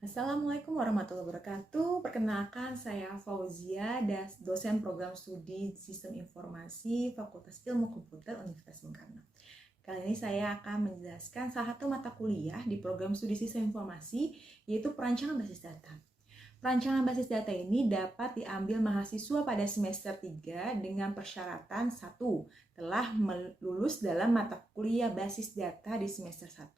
Assalamualaikum warahmatullahi wabarakatuh. Perkenalkan, saya Fauzia, dosen program studi Sistem Informasi Fakultas Ilmu Komputer Universitas Bung Karno. Kali ini saya akan menjelaskan salah satu mata kuliah di program studi Sistem Informasi, yaitu perancangan basis data. Perancangan basis data ini dapat diambil mahasiswa pada semester 3 dengan persyaratan 1. Telah lulus dalam mata kuliah basis data di semester 1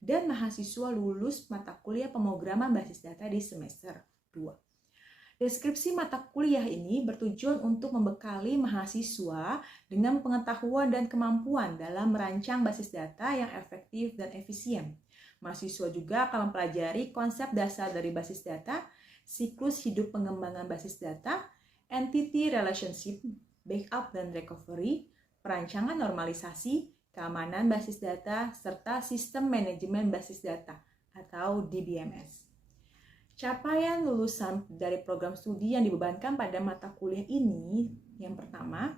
dan mahasiswa lulus mata kuliah pemrograman basis data di semester 2. Deskripsi mata kuliah ini bertujuan untuk membekali mahasiswa dengan pengetahuan dan kemampuan dalam merancang basis data yang efektif dan efisien. Mahasiswa juga akan mempelajari konsep dasar dari basis data, siklus hidup pengembangan basis data, entity relationship, backup dan recovery, perancangan normalisasi, keamanan basis data, serta sistem manajemen basis data atau DBMS. Capaian lulusan dari program studi yang dibebankan pada mata kuliah ini, yang pertama,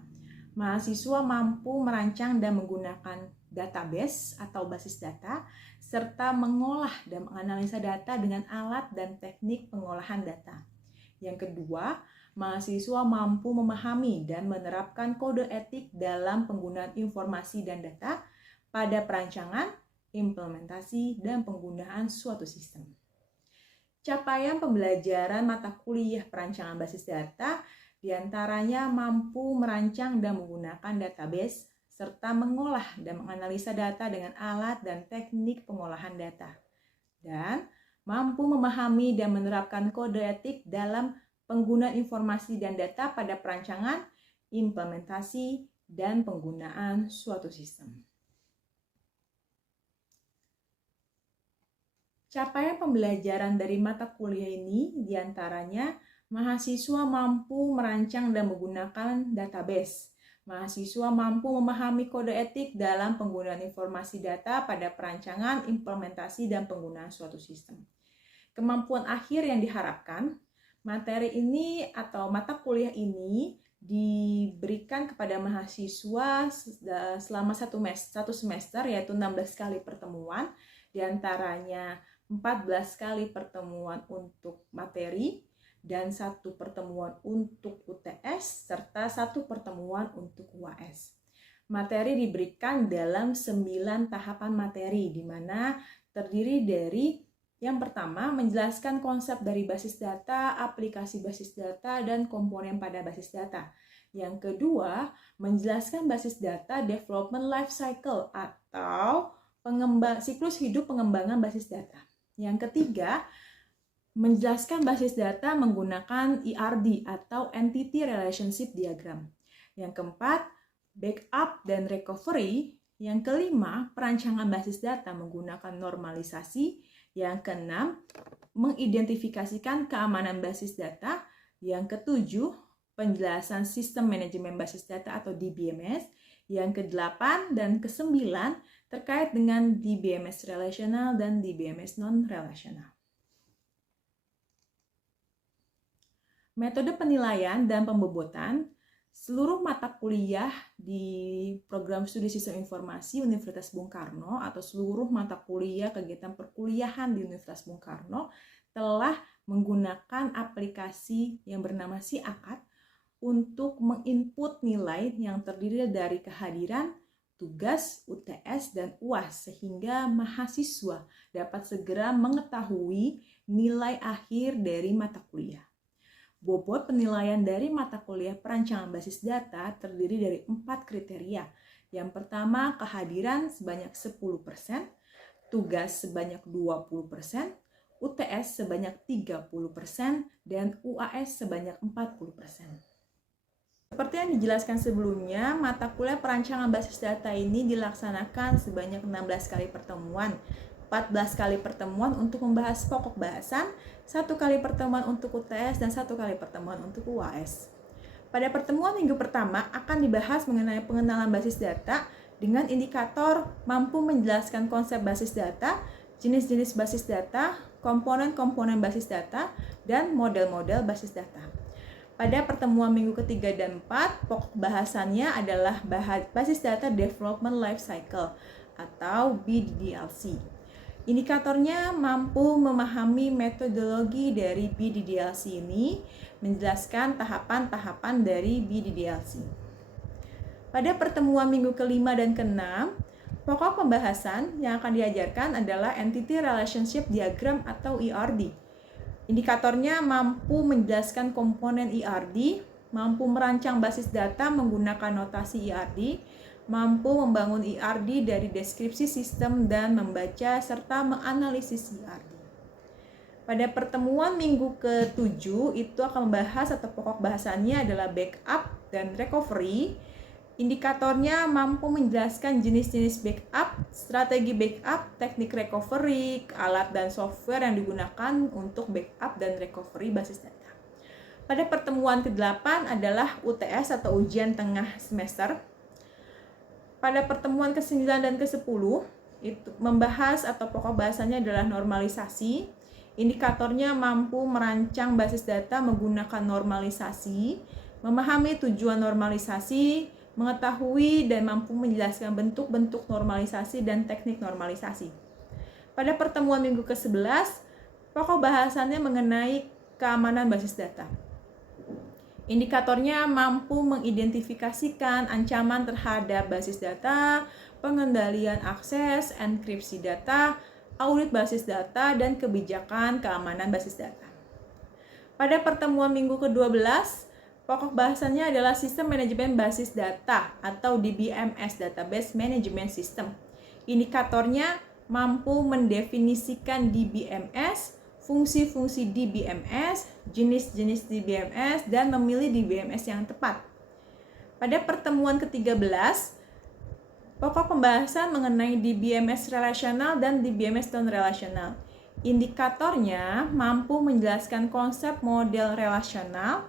mahasiswa mampu merancang dan menggunakan database atau basis data, serta mengolah dan menganalisa data dengan alat dan teknik pengolahan data. Yang kedua, mahasiswa mampu memahami dan menerapkan kode etik dalam penggunaan informasi dan data pada perancangan, implementasi, dan penggunaan suatu sistem. Capaian pembelajaran mata kuliah perancangan basis data diantaranya mampu merancang dan menggunakan database, serta mengolah dan menganalisa data dengan alat dan teknik pengolahan data. Dan mampu memahami dan menerapkan kode etik dalam penggunaan informasi dan data pada perancangan, implementasi, dan penggunaan suatu sistem. Capaian pembelajaran dari mata kuliah ini diantaranya mahasiswa mampu merancang dan menggunakan database. Mahasiswa mampu memahami kode etik dalam penggunaan informasi data pada perancangan, implementasi, dan penggunaan suatu sistem. Kemampuan akhir yang diharapkan, materi ini atau mata kuliah ini diberikan kepada mahasiswa selama satu semester, yaitu 16 kali pertemuan, diantaranya 14 kali pertemuan untuk materi, dan 1 pertemuan untuk UTS, serta 1 pertemuan untuk UAS. Materi diberikan dalam 9 tahapan materi, di mana terdiri dari yang pertama, menjelaskan konsep dari basis data, aplikasi basis data, dan komponen pada basis data. Yang kedua, menjelaskan basis data development life cycle atau siklus hidup pengembangan basis data. Yang ketiga, menjelaskan basis data menggunakan ERD atau Entity Relationship Diagram. Yang keempat, backup dan recovery. Yang kelima, perancangan basis data menggunakan normalisasi. Yang keenam, mengidentifikasikan keamanan basis data. Yang ketujuh, penjelasan sistem manajemen basis data atau DBMS. Yang kedelapan dan kesembilan, terkait dengan DBMS relasional dan DBMS non-relasional. Metode penilaian dan pembobotan, seluruh mata kuliah di program studi Sistem Informasi Universitas Bung Karno atau seluruh mata kuliah kegiatan perkuliahan di Universitas Bung Karno telah menggunakan aplikasi yang bernama SIAKAD untuk menginput nilai yang terdiri dari kehadiran, tugas, UTS, dan UAS sehingga mahasiswa dapat segera mengetahui nilai akhir dari mata kuliah. Bobot penilaian dari mata kuliah perancangan basis data terdiri dari 4 kriteria. Yang pertama, kehadiran sebanyak 10%, tugas sebanyak 20%, UTS sebanyak 30%, dan UAS sebanyak 40%. Seperti yang dijelaskan sebelumnya, mata kuliah perancangan basis data ini dilaksanakan sebanyak 16 kali pertemuan. 14 kali pertemuan untuk membahas pokok bahasan, 1 kali pertemuan untuk UTS, dan 1 kali pertemuan untuk UAS. Pada pertemuan minggu pertama akan dibahas mengenai pengenalan basis data dengan indikator mampu menjelaskan konsep basis data, jenis-jenis basis data, komponen-komponen basis data, dan model-model basis data. Pada pertemuan minggu ketiga dan 4, pokok bahasannya adalah basis data development life cycle atau BDDLC. Indikatornya mampu memahami metodologi dari BDDLC ini, menjelaskan tahapan-tahapan dari BDDLC. Pada pertemuan minggu ke-5 dan ke-6, pokok pembahasan yang akan diajarkan adalah Entity Relationship Diagram atau ERD. Indikatornya mampu menjelaskan komponen ERD, mampu merancang basis data menggunakan notasi ERD, mampu membangun ERD dari deskripsi sistem dan membaca serta menganalisis ERD. Pada pertemuan minggu ke-7 itu akan membahas atau pokok bahasannya adalah backup dan recovery. Indikatornya mampu menjelaskan jenis-jenis backup, strategi backup, teknik recovery, alat dan software yang digunakan untuk backup dan recovery basis data. Pada pertemuan ke-8 adalah UTS atau ujian tengah semester. Pada pertemuan ke-9 dan ke-10 itu membahas atau pokok bahasanya adalah normalisasi. Indikatornya mampu merancang basis data menggunakan normalisasi, memahami tujuan normalisasi, mengetahui dan mampu menjelaskan bentuk-bentuk normalisasi dan teknik normalisasi. Pada pertemuan minggu ke-11, pokok bahasannya mengenai keamanan basis data. Indikatornya mampu mengidentifikasikan ancaman terhadap basis data, pengendalian akses, enkripsi data, audit basis data, dan kebijakan keamanan basis data. Pada pertemuan minggu ke-12, pokok bahasannya adalah Sistem Manajemen Basis Data atau DBMS, Database Management System. Indikatornya mampu mendefinisikan DBMS, fungsi-fungsi DBMS, jenis-jenis DBMS, dan memilih DBMS yang tepat. Pada pertemuan ke-13, pokok pembahasan mengenai DBMS relasional dan DBMS non-relasional. Indikatornya mampu menjelaskan konsep model relasional,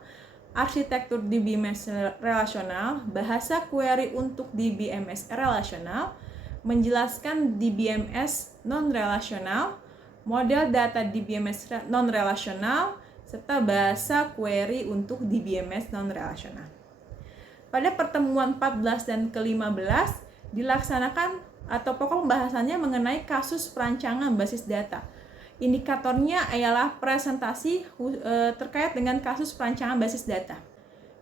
arsitektur DBMS relasional, bahasa query untuk DBMS relasional, menjelaskan DBMS non-relasional, model data DBMS non-relasional, serta bahasa query untuk DBMS non-relasional. Pada pertemuan 14 dan ke-15 dilaksanakan atau pokok pembahasannya mengenai kasus perancangan basis data. Indikatornya ialah presentasi terkait dengan kasus perancangan basis data.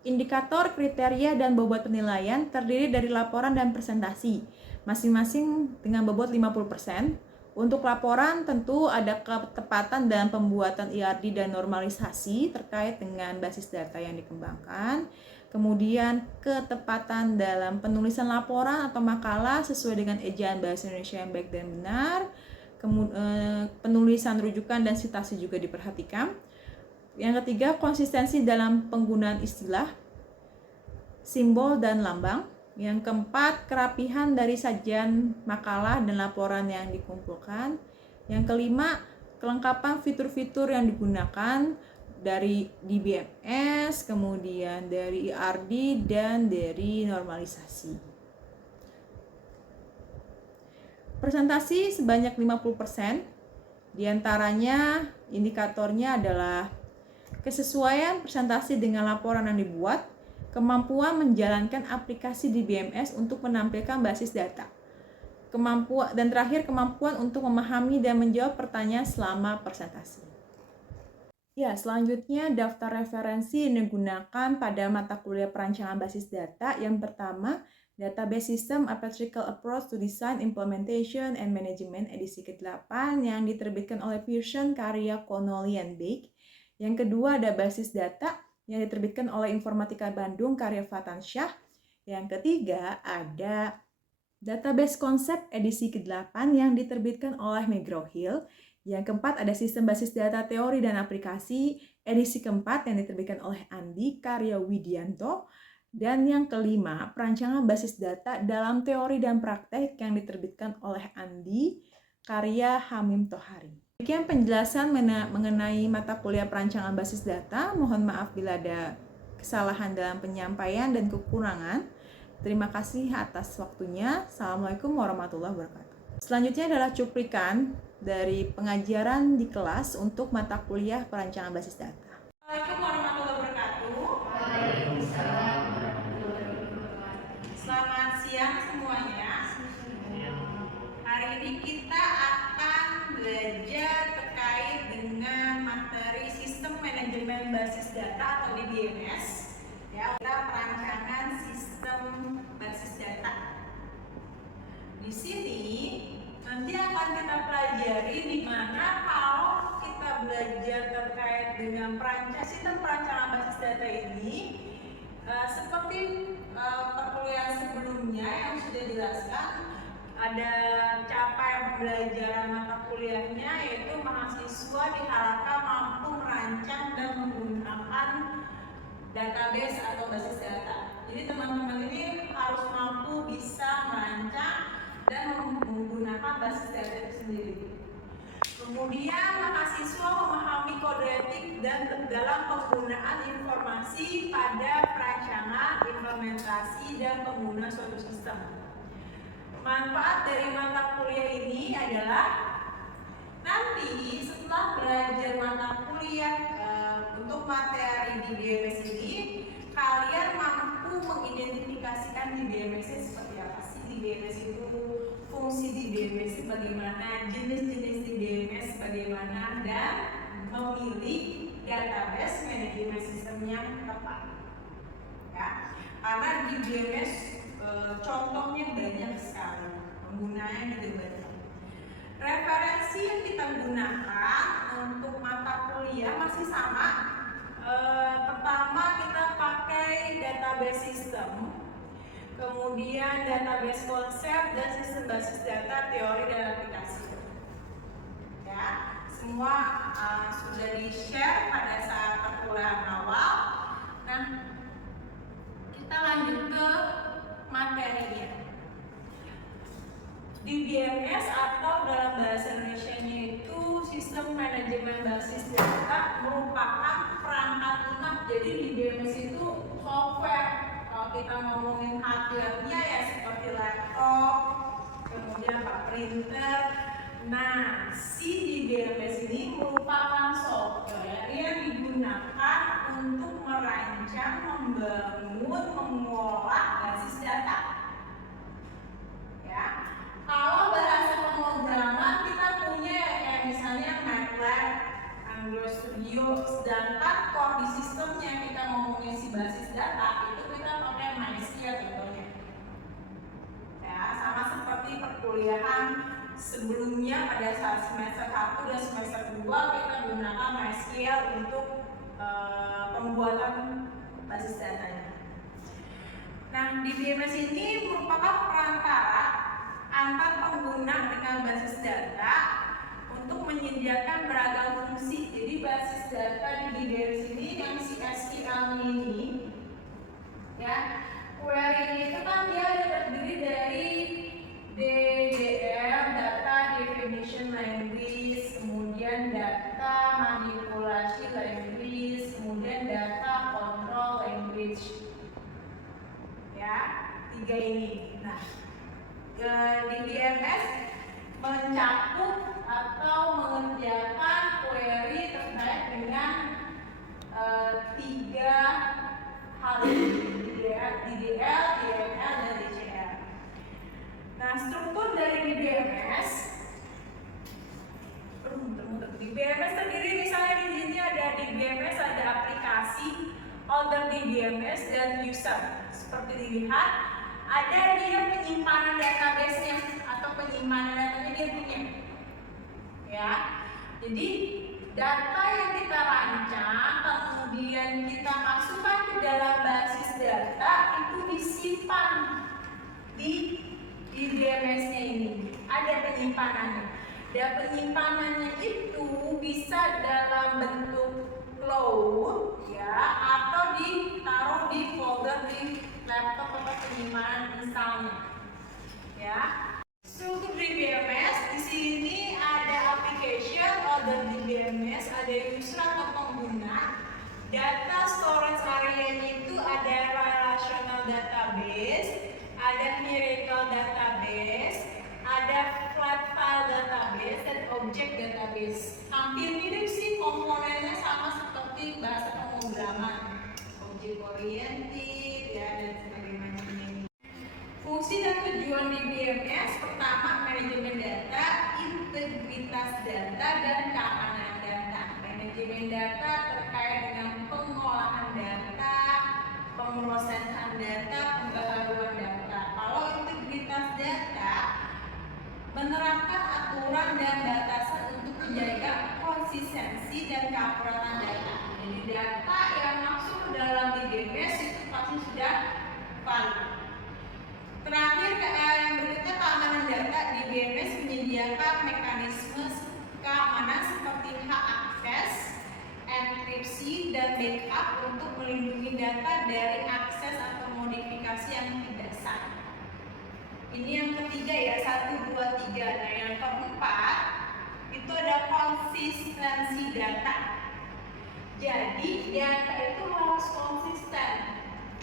Indikator, kriteria, dan bobot penilaian terdiri dari laporan dan presentasi, masing-masing dengan bobot 50%. Untuk laporan tentu ada ketepatan dalam pembuatan ERD dan normalisasi terkait dengan basis data yang dikembangkan. Kemudian ketepatan dalam penulisan laporan atau makalah sesuai dengan ejaan bahasa Indonesia yang baik dan benar. Penulisan rujukan dan citasi juga diperhatikan. Yang ketiga, konsistensi dalam penggunaan istilah, simbol, dan lambang. Yang keempat, kerapihan dari sajian makalah dan laporan yang dikumpulkan. Yang kelima, kelengkapan fitur-fitur yang digunakan dari DBMS, kemudian dari ERD, dan dari normalisasi. Presentasi sebanyak 50%, diantaranya indikatornya adalah kesesuaian presentasi dengan laporan yang dibuat, kemampuan menjalankan aplikasi DBMS untuk menampilkan basis data, dan terakhir kemampuan untuk memahami dan menjawab pertanyaan selama presentasi. Ya, selanjutnya daftar referensi yang digunakan pada mata kuliah perancangan basis data. Yang pertama, Database System: A Practical Approach to Design, Implementation, and Management edisi ke-8 yang diterbitkan oleh Pearson karya Connolly and Bake. Yang kedua ada Basis Data yang diterbitkan oleh Informatika Bandung karya Fatansyah. Yang ketiga ada Database Concept edisi ke-8 yang diterbitkan oleh McGraw-Hill. Yang keempat ada Sistem Basis Data Teori dan Aplikasi edisi keempat yang diterbitkan oleh Andi karya Widianto. Dan yang kelima, Perancangan Basis Data dalam Teori dan Praktek yang diterbitkan oleh Andi karya Hamim Tohari. Demikian penjelasan mengenai mata kuliah perancangan basis data. Mohon maaf bila ada kesalahan dalam penyampaian dan kekurangan. Terima kasih atas waktunya. Assalamualaikum warahmatullahi wabarakatuh. Selanjutnya adalah cuplikan dari pengajaran di kelas untuk mata kuliah perancangan basis data. Assalamualaikum warahmatullahi wabarakatuh. Waalaikumsalam warahmatullahi wabarakatuh. Selamat siang semuanya. Hari ini kita akan manajemen basis data atau DBMS. Ya, kita perancangan sistem basis data. Di sini nanti akan kita pelajari di mana kalau kita belajar terkait dengan sistem perancangan basis data ini, seperti perkuliahan sebelumnya yang sudah dijelaskan, ada capaian pembelajaran mata kuliahnya yaitu mahasiswa diharapkan mampu merancang dan menggunakan database atau basis data. Jadi teman-teman ini harus mampu bisa merancang dan menggunakan basis data itu sendiri. Kemudian mahasiswa memahami kode etik dan dalam penggunaan informasi pada perancangan, implementasi, dan pengguna suatu sistem. Manfaat dari mata kuliah ini adalah nanti setelah belajar mata kuliah untuk materi di DBMS ini, kalian mampu mengidentifikasikan di DBMS seperti apa sih di DBMS itu, fungsi di DBMS bagaimana, jenis-jenis di DBMS bagaimana, dan memilih database manajemen sistem yang tepat. Ya, karena di DBMS contohnya banyak sekali, penggunanya juga banyak. Referensi yang kita gunakan untuk mata kuliah masih sama. Pertama kita pakai database system, kemudian database konsep dan sistem basis data, teori dan aplikasi. Ya, semua sudah di-share pada saat perkuliahan awal. Nah, kita lanjut ke materinya. DBMS atau dalam bahasa Indonesianya itu sistem manajemen basis data merupakan perangkat lunak. Jadi DBMS itu software. Kalau kita ngomongin hardware-nya ya seperti laptop, kemudian printer. Nah, si DBMS ini merupakan software yang digunakan untuk merancang, membangun, mengolah basis data. Ya, kalau bahasa pemrograman kita punya kayak misalnya MATLAB, Angular Studio, sedangkan core di sistemnya kita ngomongin si basis data itu kita pakai MySQL contohnya. Ya, sama seperti perkuliahan sebelumnya pada saat semester 1 dan semester 2 kita gunakan MySQL untuk pembuatan basis datanya. Nah, DBMS ini merupakan perantara antar pengguna dengan basis data untuk menyediakan beragam fungsi. Jadi basis data di DBMS ini yang si SQL ini, ya, query itu kan dia terdiri dari DDL, data definition language, kemudian data manipulasi language, kemudian data control language. Ya, tiga ini. Nah, DBMS mencakup atau mengerjakan query terkait dengan tiga hal ini, DDL, DML, dan DCL. Nah, struktur dari DBMS terdiri misalnya di sini ada DBMS, ada aplikasi, order DBMS, dan user. Seperti dilihat, ada dia penyimpanan database-nya atau penyimpanan datanya dia punya. Ya, jadi data yang kita rancang kemudian kita masukkan ke dalam basis data itu disimpan di DBMS-nya ini. Ada penyimpanannya. Dan penyimpanannya itu bisa dalam bentuk cloud, ya, atau ditaruh di folder di laptop atau penyimpanan instalnya. Ya. Struktur DBMS di sini ada application, order DBMS, ada user atau pengguna. Data storage area-nya itu ada relational database, ada numerical database, ada flat file database, dan object database. Hampir mirip sih, komponennya sama seperti bahasa pemrograman, object oriented, ya, dan sebagainya. Fungsi dan tujuan DBMS pertama manajemen data, integritas data, dan keamanan data. Manajemen data terkait dengan pengolahan data, pemrosesan data, pembaharuan data. Kalau integritas data menerapkan aturan dan batasan untuk menjaga konsistensi dan keakuratan data. Jadi data yang masuk ke dalam DBMS itu pasti sudah valid. Terakhir, yang berikutnya keamanan data. DBMS menyediakan mekanisme keamanan seperti hak akses, enkripsi, dan backup untuk melindungi data dari akses atau modifikasi yang tidak sah. Ini yang ketiga ya, 1, 2, 3. Nah yang keempat itu ada konsistensi data. Jadi data itu harus konsisten.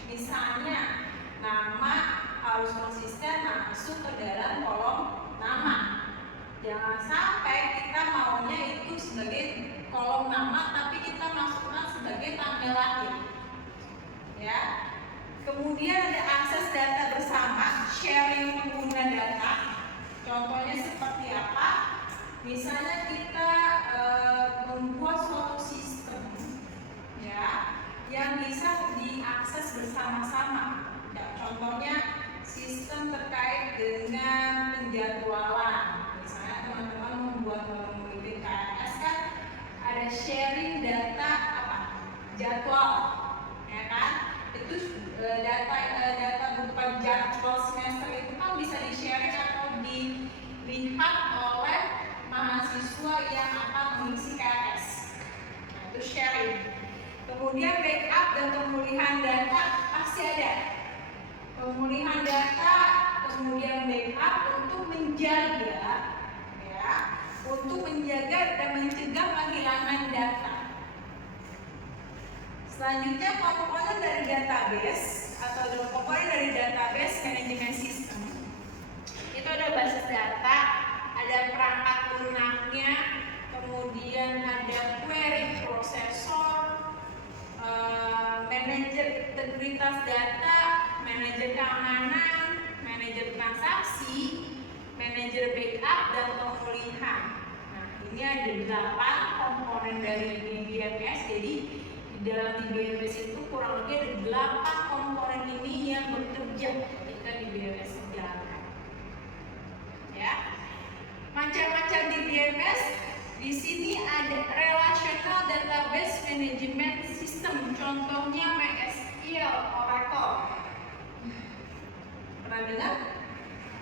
Misalnya nama harus konsisten masuk ke dalam kolom nama. Jangan sampai kita maunya itu sebagai kolom nama tapi kita masukkan sebagai tanggal lahir. Ya. Kemudian ada akses data bersama, sharing pengguna data. Contohnya seperti apa? Misalnya kita membuat suatu sistem ya yang bisa diakses bersama-sama. Ya, contohnya sistem terkait dengan penjadwalan. Misalnya teman-teman membuat mengikuti KMS kan ada sharing data apa? Jadwal, ya kan? Itu data berupa jadwal semester itu kan bisa di-share atau dilihat oleh mahasiswa yang akan mengisi KMS. Nah, itu sharing. Kemudian backup dan pemulihan data pasti ada. Pemulihan data, kemudian backup untuk menjaga, ya, untuk menjaga dan mencegah kehilangan data. Selanjutnya komponen dari database atau komponen dari database manajemen sistem. Itu ada basis data, ada perangkat lunaknya, kemudian ada query processor, manajer integritas data, manajer keamanan, manajer transaksi, manajer backup, dan pemulihan. Nah, ini ada 8 komponen dari DBMS. Jadi di dalam DBMS itu kurang lebih ada 8 komponen ini yang bekerja ketika DBMS dijalankan. Ya, macam-macam DBMS. Di sini ada relational database management system. Contohnya MySQL, Oracle. Pernah dengar?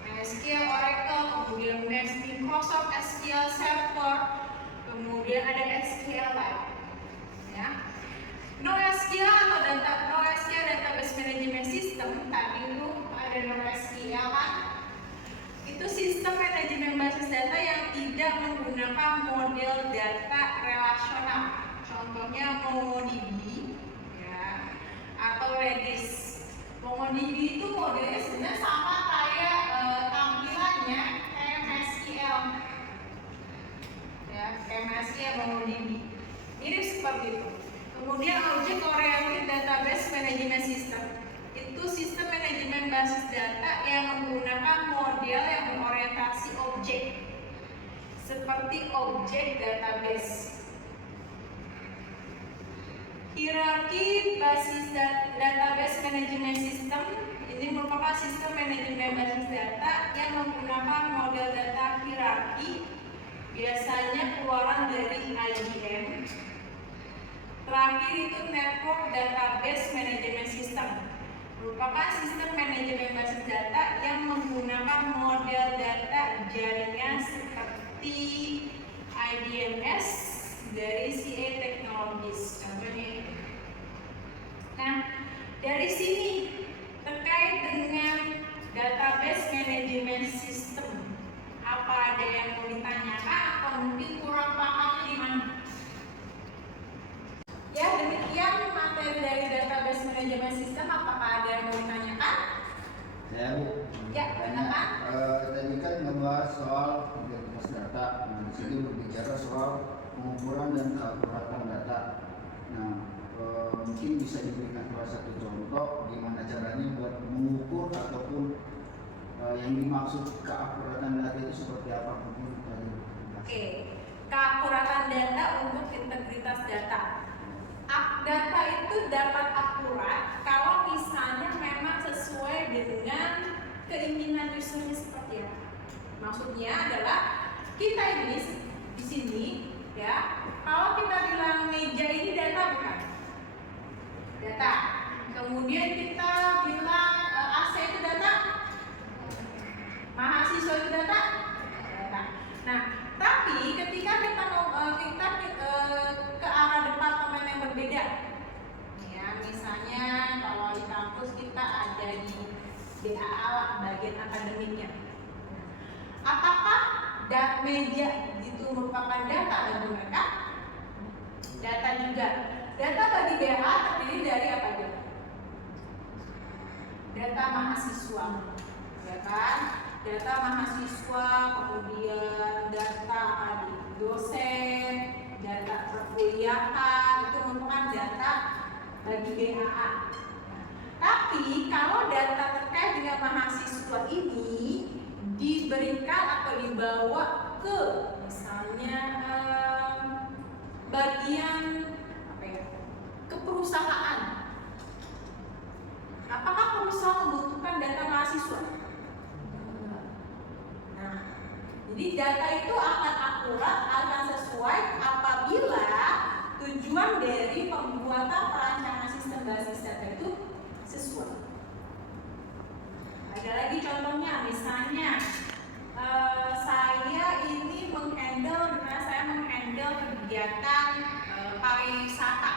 MySQL, Oracle, kemudian Microsoft SQL Server, kemudian ada SQLite. Ya. NoSQL atau NoSQL database management system, tadi itu ada NoSQL kan? Itu sistem manajemen basis data yang tidak menggunakan model data relasional. Contohnya MongoDB, ya, atau Redis. MongoDB itu modelnya sebenarnya sama kayak tampilannya MySQL, ya, MySQL MongoDB, mirip seperti itu. Kemudian Object Oriented Database Management System itu sistem manajemen basis data yang menggunakan model yang berorientasi objek seperti objek database. Hierarki basis database management system ini merupakan sistem manajemen basis data yang menggunakan model data hierarki, biasanya keluaran dari IBM. Terakhir itu network database management system, merupakan sistem manajemen basis data yang menggunakan model data jaringan seperti IDMS dari CA Technologies. Contohnya ini. Nah, dari sini terkait dengan database management system, apa ada yang mau ditanyakan atau mungkin kurang paham di mana? Ya, demikian materi dari database management system. Apakah ada yang mau ditanyakan? Saya Bu. Ya, silakan. Tadi kan ngebahas soal integritas data. Nah, di sini berbicara soal pengukuran dan keakuratan data. Nah, mungkin bisa diberikan salah satu contoh gimana caranya buat mengukur ataupun yang dimaksud keakuratan data itu seperti apa mungkin tadi. Oke, keakuratan data untuk integritas data. Apa data itu dapat akurat kalau misalnya memang sesuai dengan keinginan usernya seperti apa. Maksudnya adalah kita ini di sini ya, kalau kita bilang meja ini data bukan? Data. Kemudian kita bilang AC itu data, mahasiswa itu data. Data. Nah, tapi ketika kita ke arah departemen yang berbeda, ya misalnya kalau di kampus kita ada di DAA bagian akademiknya. Apakah meja itu merupakan data bagi mereka? Data juga. Data bagi DAA terdiri dari apa aja? Data mahasiswa, ya kan? Data mahasiswa, kemudian data dosen, data perkuliahan, itu merupakan data bagi DAA. Tapi kalau data terkait dengan mahasiswa ini diberikan atau dibawa ke misalnya bagian apa ya, ke perusahaan, apakah perusahaan membutuhkan data mahasiswa? Nah, jadi data itu akan akurat, akan sesuai apabila tujuan dari pembuatan perancangan sistem basis data itu sesuai. Ada lagi contohnya, misalnya saya ini menghandle kegiatan pariwisata,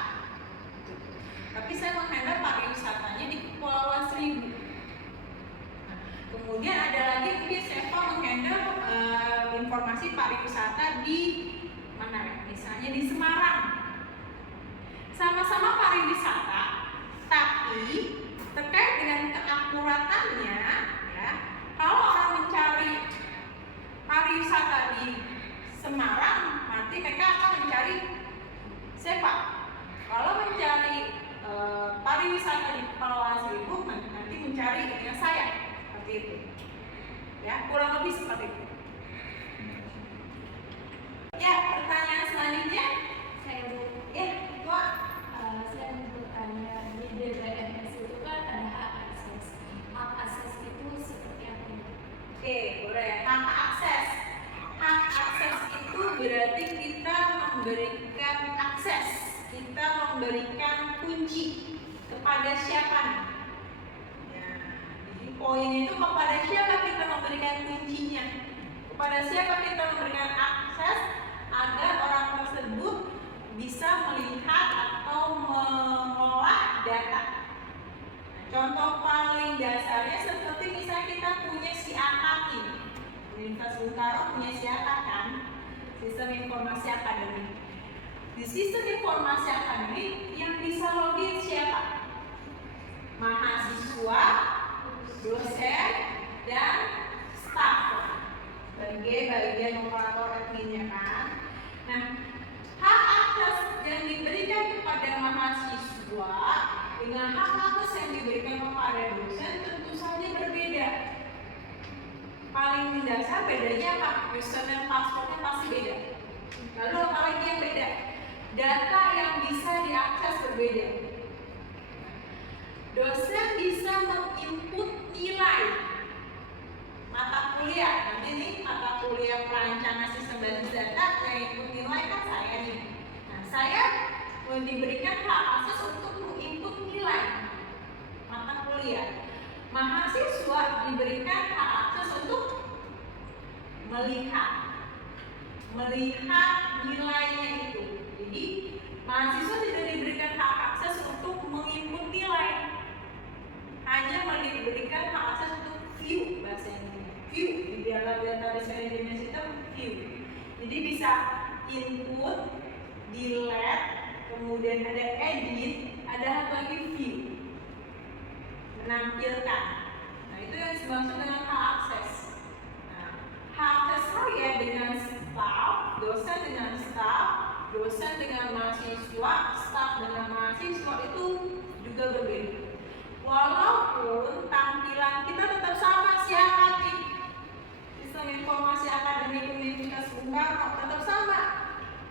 tapi saya menghandle pariwisatanya di Kepulauan Seribu. Kemudian ada lagi mungkin saya menghandle informasi pariwisata di mana? Misalnya di Semarang. Sama-sama pariwisata, tapi terkait dengan keakuratannya, ya, kalau orang mencari pariwisata di Semarang, nanti mereka akan mencari siapa? Kalau mencari pariwisata di Kepulauan Seribu, nanti mencari dengan saya, seperti itu. Ya, kurang lebih seperti itu. Ya, pertanyaan selanjutnya, Saya Bu, ya, Wak. saya mau bertanya, di DBMS itu kan ada hak akses. Hak akses itu seperti apa ya? Oke, boleh. Hak akses. Hak akses itu berarti kita memberikan akses, kita memberikan kunci kepada siapa? Ya, jadi poin itu kepada siapa kita memberikan kuncinya? Kepada siapa kita memberikan akses agar orang tersebut bisa melihat atau mengolah data. Nah, contoh paling dasarnya seperti misalnya kita punya SIAKA nih. Universitas Bung Karno punya SIAKA kan, Sistem Informasi Akademik. Di Sistem Informasi Akademik yang bisa login siapa? Mahasiswa, dosen, dan staf sebagai bagian operator adminnya kan. Nah, hak akses yang diberikan kepada mahasiswa dengan hak akses yang diberikan kepada dosen tentu saja berbeda. Paling mendasar bedanya apa? User dan passwordnya pasti beda. Lalu apa lagi yang beda? Data yang bisa diakses berbeda. Dosen bisa menginput nilai mata kuliah. Nanti nih mata kuliah perancangan sistem basis data yang input nilai kan saya nih. Nah, saya diberikan hak akses untuk menginput nilai mata kuliah. Mahasiswa diberikan hak akses untuk melihat nilainya itu. Jadi mahasiswa tidak diberikan hak akses untuk menginput nilai, hanya diberikan hak akses untuk view, bahasa Inggrisnya view di dalam database manajemen sistem view. Jadi bisa input, delete, kemudian ada edit, ada satu lagi view, menampilkan. Nah, itu yang dimaksud dengan hak akses. Nah, hak akses saya dengan staff, dosen dengan staff, dosen dengan mahasiswa, staff dengan mahasiswa itu juga berbeda. Walaupun tampilan kita tetap sama, siapa nih? Sistem Informasi Akademik Universitas Bung Karno tetap sama,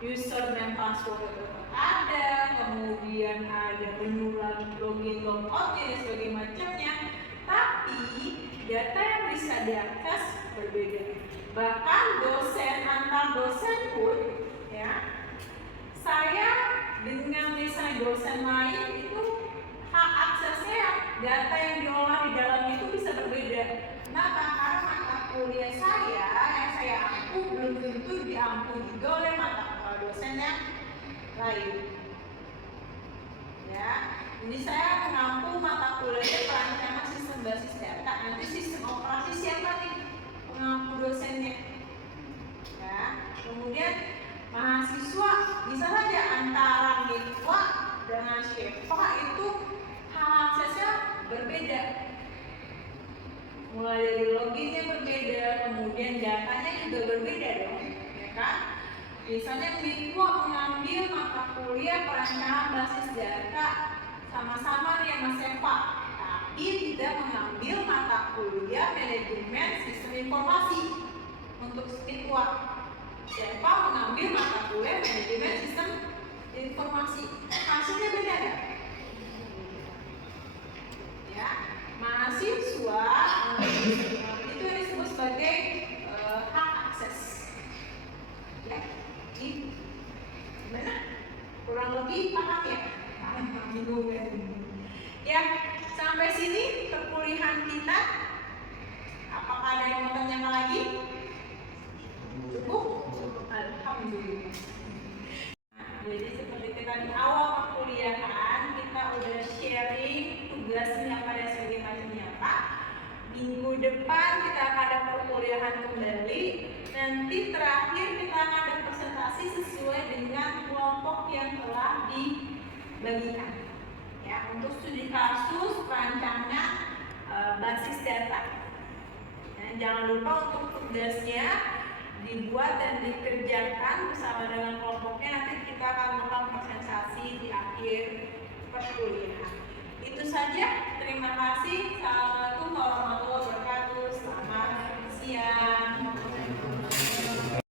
user dan password tetap ada, kemudian ada menu login logout dan sebagainya macamnya. Tapi data yang bisa diakses berbeda. Bahkan dosen antar dosen pun, ya, saya dengan misalnya dosen lain itu hak aksesnya data yang diolah di dalamnya itu bisa berbeda. Kenapa? Karena mata kuliah saya yang saya ampu belum tentu diampu juga oleh mata dosen yang lain. Ya, jadi saya mengampu mata kuliah perancangan sistem basis data. Nanti sistem operasi siapa nih pengampu dosennya? Ya, kemudian mahasiswa bisa saja antara Mitwa dengan Shefa itu hak aksesnya berbeda. Mulai dari loginnya berbeda, kemudian datanya juga berbeda dong, ya kan? Misalnya Mitwa mengambil mata kuliah perancangan basis data sama-sama dengan Mas Shefa, tapi tidak mengambil mata kuliah manajemen sistem informasi untuk Mitwa. Shefa mengambil mata kuliah manajemen sistem informasi. Hasilnya beda kan? Ya, mahasiswa itu yang disebut sebagai hak akses. Ya, gimana? Kurang lebih paham ya? Bingung ya? Ya, sampai sini perkuliahan kita. Apakah ada yang mau tanya lagi? Cukup? Alhamdulillah. Jadi seperti kita di awal perkuliahan kita udah sharing tugasnya pada sebagai macamnya Pak. Minggu depan kita akan ada perkuliahan kembali. Nanti terakhir kita akan ada presentasi sesuai dengan kelompok yang telah dibagikan. Ya, untuk studi kasus perancangan basis data. Ya, jangan lupa untuk tugasnya dibuat dan dikerjakan bersama dengan kelompoknya. Nanti kita akan melakukan presentasi di akhir perkuliahan. Itu saja. Terima kasih. Assalamualaikum warahmatullahi wabarakatuh. Selamat siang.